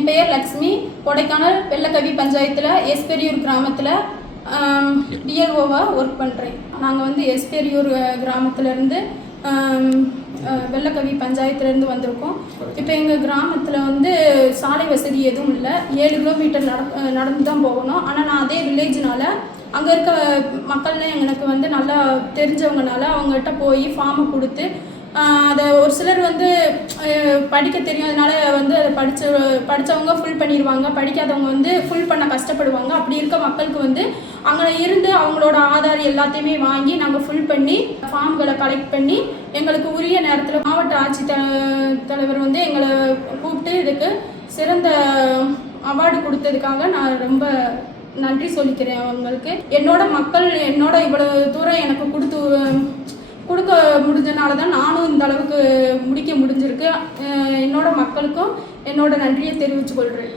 என் பெயர் லக்ஷ்மி. கொடைக்கானல் வெள்ளக்கவி பஞ்சாயத்தில் எஸ்பெரியூர் கிராமத்தில் டிஎல்ஓவாக ஒர்க் பண்ணுறேன். நாங்கள் வந்து எஸ்பெரியூர் கிராமத்திலேருந்து வெள்ளக்கவி பஞ்சாயத்துலேருந்து வந்திருக்கோம். இப்போ எங்கள் கிராமத்தில் வந்து சாலை வசதி எதுவும் இல்லை. 7 கிலோமீட்டர் நடந்து தான் போகணும். ஆனால் நான் அதே வில்லேஜ்னால அங்கே இருக்க மக்கள்லாம் எனக்கு வந்து நல்லா தெரிஞ்சவங்கனால அவங்ககிட்ட போய் ஃபார்மை கொடுத்து அதை ஒரு சிலர் வந்து படிக்க தெரியும், அதனால வந்து அதை படித்தவங்க ஃபுல் பண்ணிடுவாங்க, படிக்காதவங்க வந்து ஃபுல் பண்ண கஷ்டப்படுவாங்க. அப்படி இருக்க மக்களுக்கு வந்து அங்கே இருந்து அவங்களோட ஆதார் எல்லாத்தையுமே வாங்கி நாங்கள் ஃபுல் பண்ணி ஃபார்ம்களை கலெக்ட் பண்ணி எங்களுக்கு உரிய நேரத்தில் மாவட்ட ஆட்சித்தலைவர் வந்து எங்களை கூப்பிட்டு இதுக்கு சிறந்த அவார்டு கொடுத்ததுக்காக நான் ரொம்ப நன்றி சொல்லிக்கிறேன் அவங்களுக்கு. என்னோட மக்கள் என்னோட இவ்வளோ தூரம் எனக்கு கொடுக்க முடிஞ்சனால தான் நானும் இந்த அளவுக்கு முடிக்க முடிஞ்சிருக்கு. என்னோட மக்களுக்கும் என்னோட நன்றியை தெரிவித்துக் கொள்கிறேன்.